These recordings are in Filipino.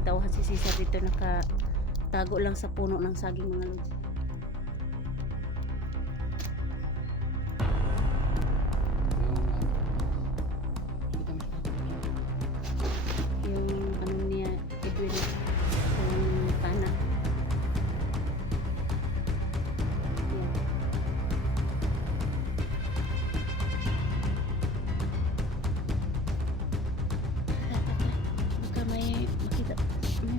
maraming tauhan si Cesar dito, nakatago lang sa puno ng saging mga lods. Yung ano niya, Edwin, yung pana. Yan. Baka may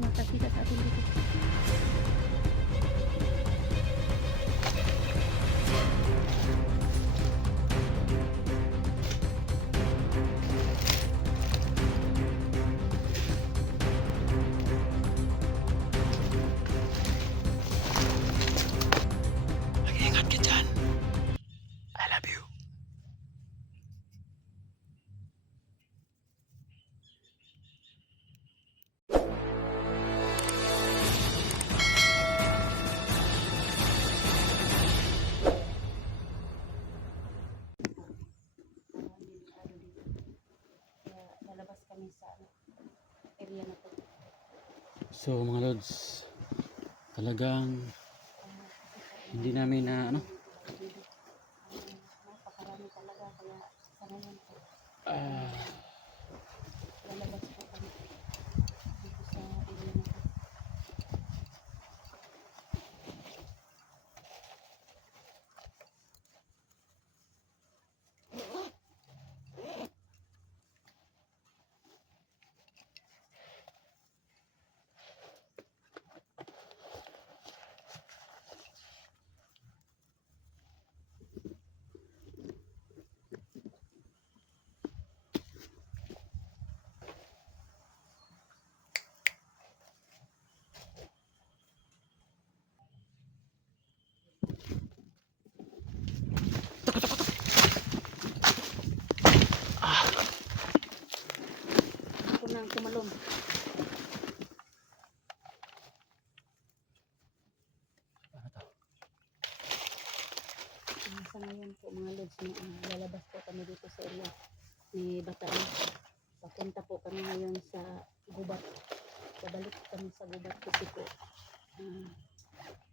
makakita sa atin dito. Mag-ingat ka dyan. I love you. Kaya lalabas kami sa area na to. So mga lods, talagang hindi namin na Napakarami talaga, kaya sa ngayon po ah, lalabas po kami dito sa area na to. Ako nang tumalon. Sa ngayon po mga lods, lalabas po kami dito sa area ni Bataan. Papunta po kami ngayon sa gubat. Babalik kami sa gubat kasi po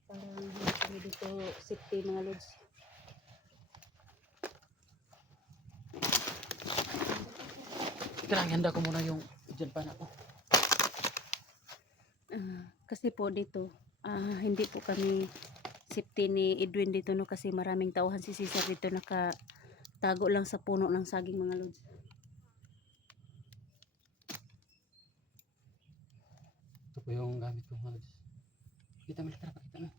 parang hindi kami dito safety mga lods. Kailangan handa ko muna yung dyan pa na ako. Kasi po dito hindi po kami safety ni Edwin dito, no, kasi maraming tauhan si Cesar dito, nakatago lang sa puno ng saging mga lods. Ito po yung gamit ko mga lods. Pakita mo, tara, pakita mo.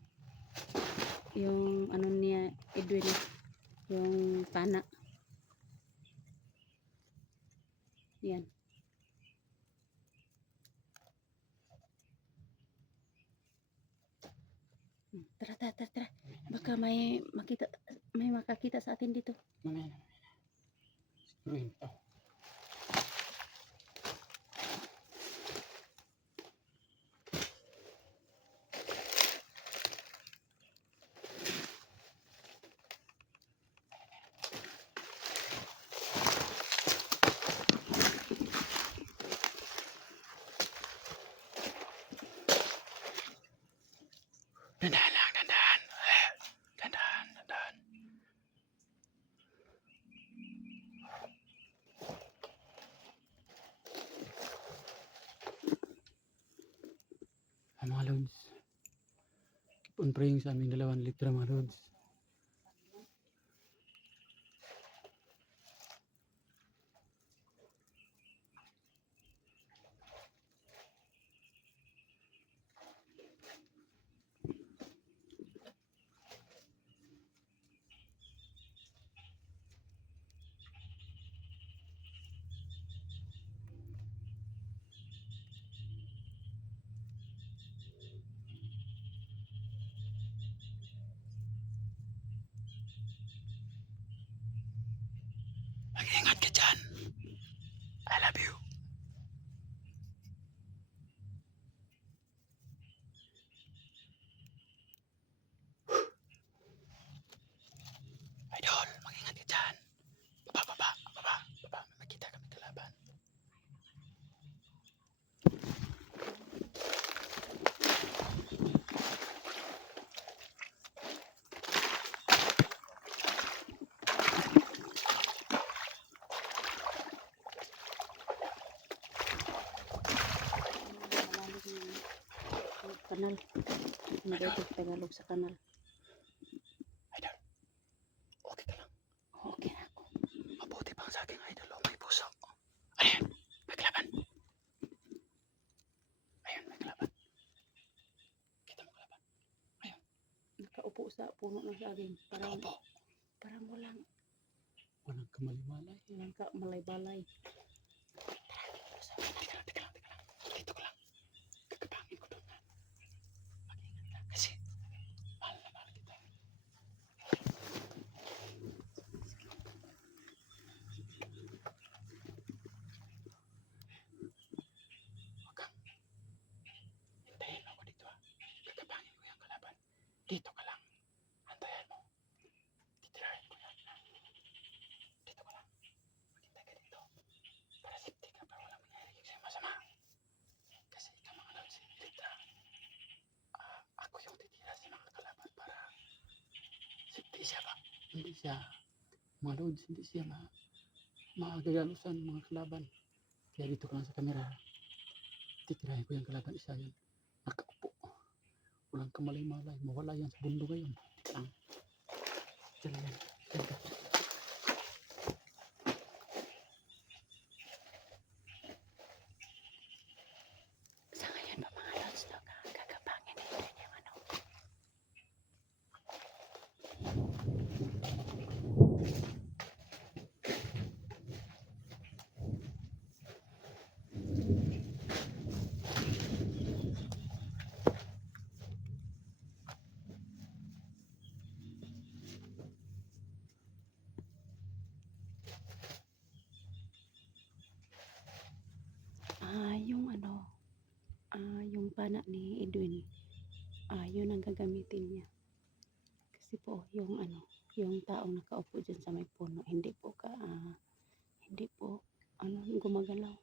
Yung ano niya, Edwin, yung pana. Yan. Tara. Baka may makakita sa atin dito. Mamaya na. Siguruhin ito. Dandahan lang, dandahan. Dandahan. Mga lods, keep on praying sa aming 2 litra mga lods. Mag-ingat ka dyan. I love you. Idol, mag-ingat ka dyan. Baba. May makita kami kalaban. kanal. Nag-edit Tagalog sa kanal. Idol, okay ka lang. Okay na ako. Mabuti pang sa aking idol, oh, may puso. Ayan, may kalaban. Ayan, may kalaban. Kita mo kalaban. Nakaupo sa puno ng saging. Nakaupo. Parang walang Walang kamalimalay. malay-balay. Teka lang. Dito ka lang. Kakabangin ko doon. Mag-ingat ka. Kasi, mahal na mahal kita. Huwag kang hintayin mo ako dito, ha. Kakabangin ko yung kalaban. Dito ka lang. Hantayan mo. Titirahin ko yan. Dito ka lang. Maghintay ka dito. Para safety ka, para walang mangyayari sa'yo masama. Kasi ikaw mga lods, Elektra, ako yung titira sa mga kalaban para safety siya ba? Hindi siya, mga lods, hindi siya magagalusan mga kalaban. Kaya dito ka lang sa camera, titirahin ko yung kalaban, isa yan. Nakaupo. Walang kamalay-malay, mawala yan sa bundo ngayon. Dito lang. Diyan yan. Diyan ka. Sa ngayon pa mga lods, no, kakabangin na yun yung ano. Yung ano, yung pana ni Edwin, yun ang gagamitin niya. Kasi po, yung ano, yung taong nakaupo dyan sa may puno, hindi po, gumagalaw.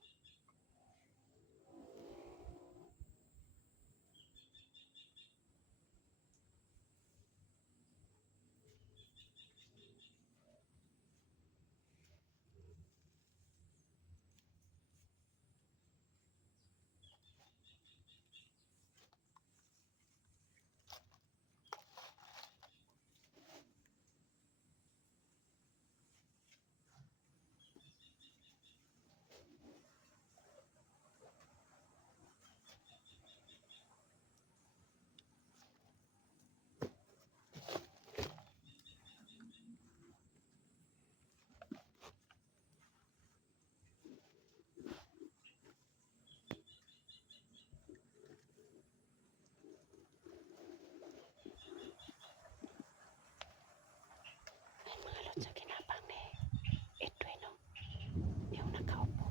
Mga lods, sa kinapang ni Edwin, no? Yung nakaupo.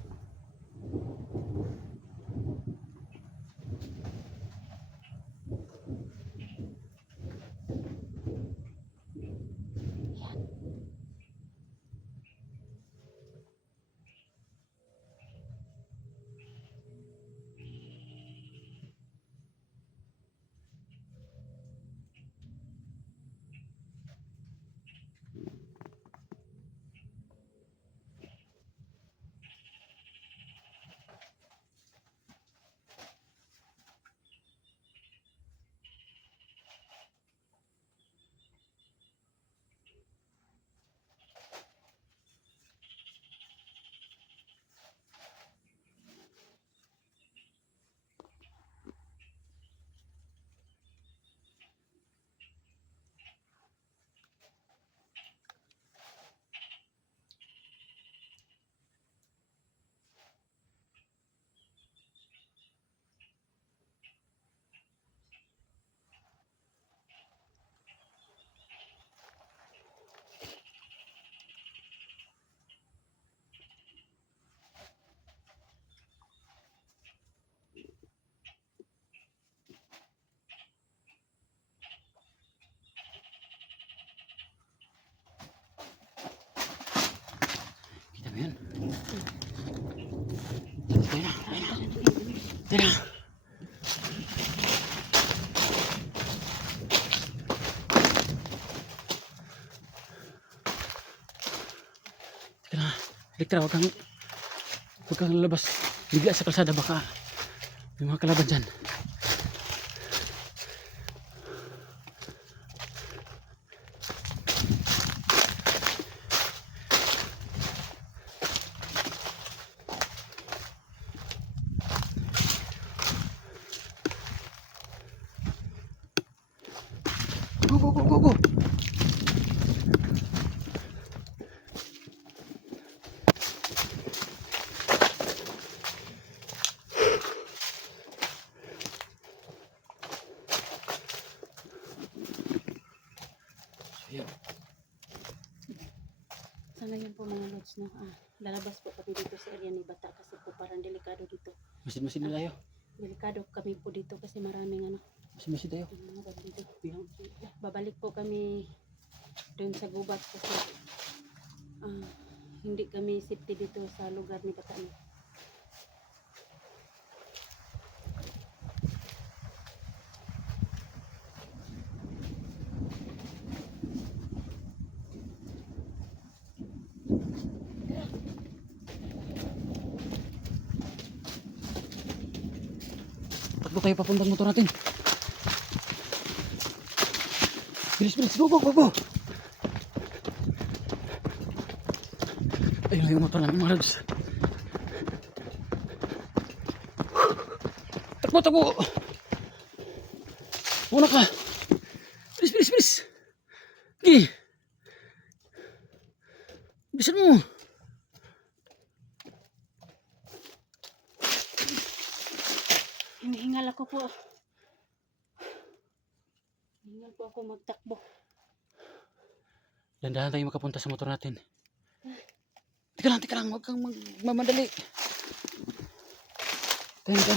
Yan. Kita mo yan? Ayan na. Teka na. Elektra, huwag kang lalabas. Bigla sa kalsada, baka may mga kalaban dyan. Go, go, go, go, go. Ayan. Sa ngayon po mga lods, no? Lalabas po kami dito sa area ni Bata kasi po parang delikado dito. Masid-masid na tayo. Delikado kami po dito kasi maraming ano, Masid-masid tayo. mga bandido. Babalik po kami doon sa gubat kasi hindi kami safety dito sa lugar ni Bata. No? Takbo tayo papuntang motor natin. Bilis, bilis. Go, go, go, go. Ayun na yung motor namin mga lods. Takbo, takbo. Una ka. Bilis, bilis, bilis. Gi. Bilisan mo. Hinihingal ako po. Hinihingal po ako magtakbo. Dandahan tayo makapunta sa motor natin. Tika lang. Huwag kang magmamadali. Tayo na.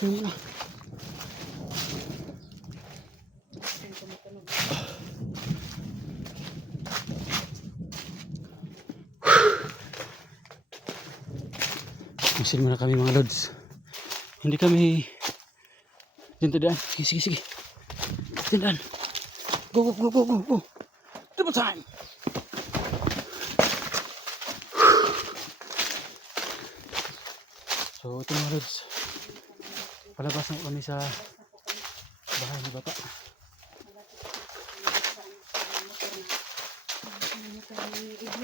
Tayo muna. Masin muna kami mga lods. Hindi kami dito daan. Sige. Daan. Go. Double time. So ito mga lods. Palabas na kami sa bahay ni Bata.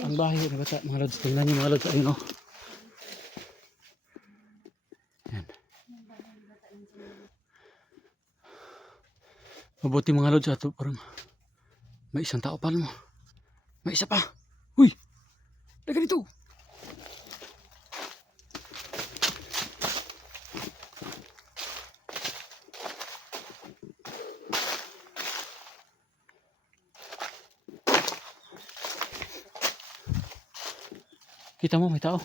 Ang bahay ni Bata mga lods. Tingnan niyo mga lods. Ayun oh. Mabuti mga lods ato parang may isang tao pa mo. May isa pa. Uy! Daga dito. Kita mo may tao.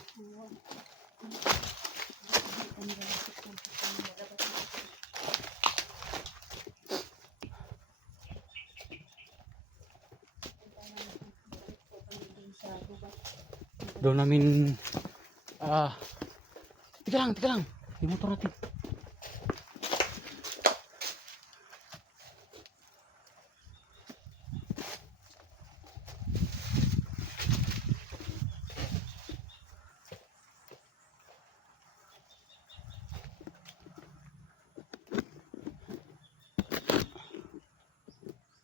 Doon namin tika lang yung motor natin.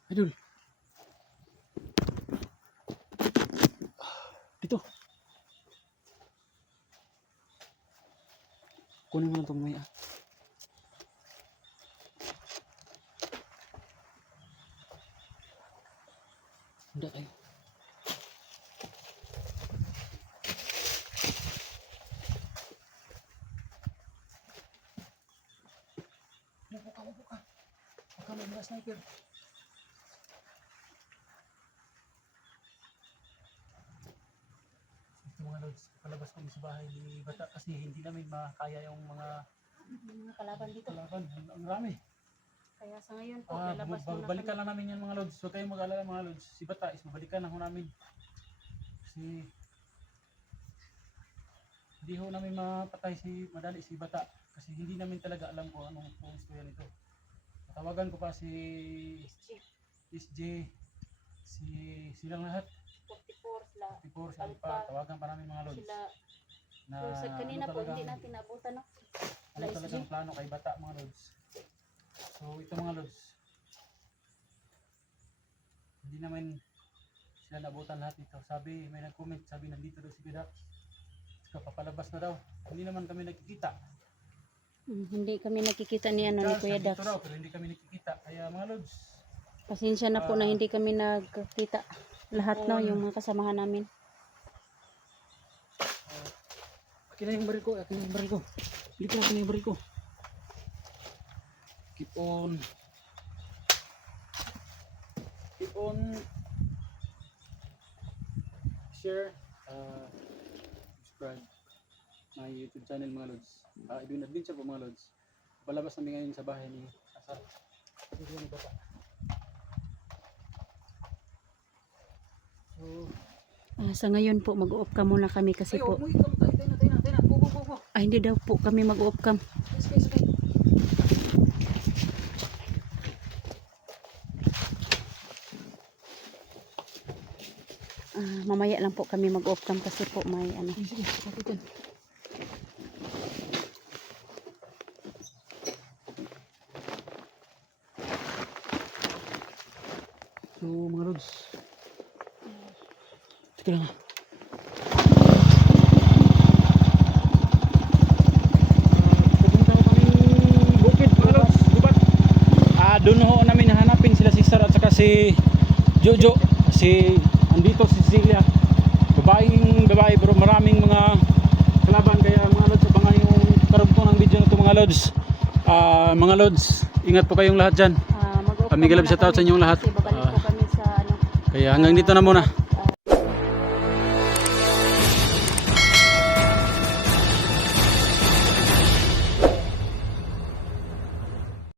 Idol dito. Kunin mo lang itong may Handa tayo. Mabuka. Baka may mga sniper. Ito mga lods, palabas kami sa bahay ni Bata kasi hindi namin makaya yung mga kalaban dito. Ang rami. Kaya sa ngayon po, lalabas muna Balikan kami. lang namin yan mga lods. So kayo mag-alala mga lods. Si Bata is babalikan na ho namin. Kasi hindi ho namin mapatay madali si Bata. Kasi hindi namin talaga alam kung anong istorya nito. Tawagan ko pa si SJ, silang lahat. 44 sila. 44 sila pa. Tawagan pa namin mga lods. Sila. Na So, sa kanina po, hindi natin naabutan, no? ano talagang plano kay Bata mga lods. So ito mga lods, hindi naman sila nabutan lahat ito. Sabi, may nag-comment, sabi nandito daw si Bidak. Papalabas na daw. Hindi naman kami nakikita. Hindi kami nakikita ni ano ni Charles, Kuya nandito Dax. raw, pero hindi kami nakikita. Kaya mga lods, Pasensya na po na hindi kami nagkita. Lahat no, yung mga kasamahan namin. akin na yung baril ko, akin na yung baril ko. Hindi ko akin na yung baril ko. Keep on share, subscribe my YouTube channel mga lods. Edwin Adventure po mga lods. Palabas namin ngayon sa bahay ni Asar. Dito ni Bata. So, Sa ngayon po mag-off cam muna kami kasi ay, po. umuwi ka. Tayo na. Go. Hindi daw po kami mag-off cam. Sige. Mamaya lang po kami mag-off cam kasi po may ano. Sige, kapit yan. So mga lods, sige lang. Pupunta ko kaming bukid mga lods, gubat. Doon ho namin hanapin sila si Sar at saka si Jojo. Andito si Cecilia. Babae pero maraming mga kalaban, kaya mga lods, abangan yung karugtong ng video na ito mga lods. Mga lods, ingat po kayong lahat dyan. Mag-off cam Miguel, muna shout out sa kami inyong lahat. kasi babalik po kami sa ano. Kaya hanggang dito na muna.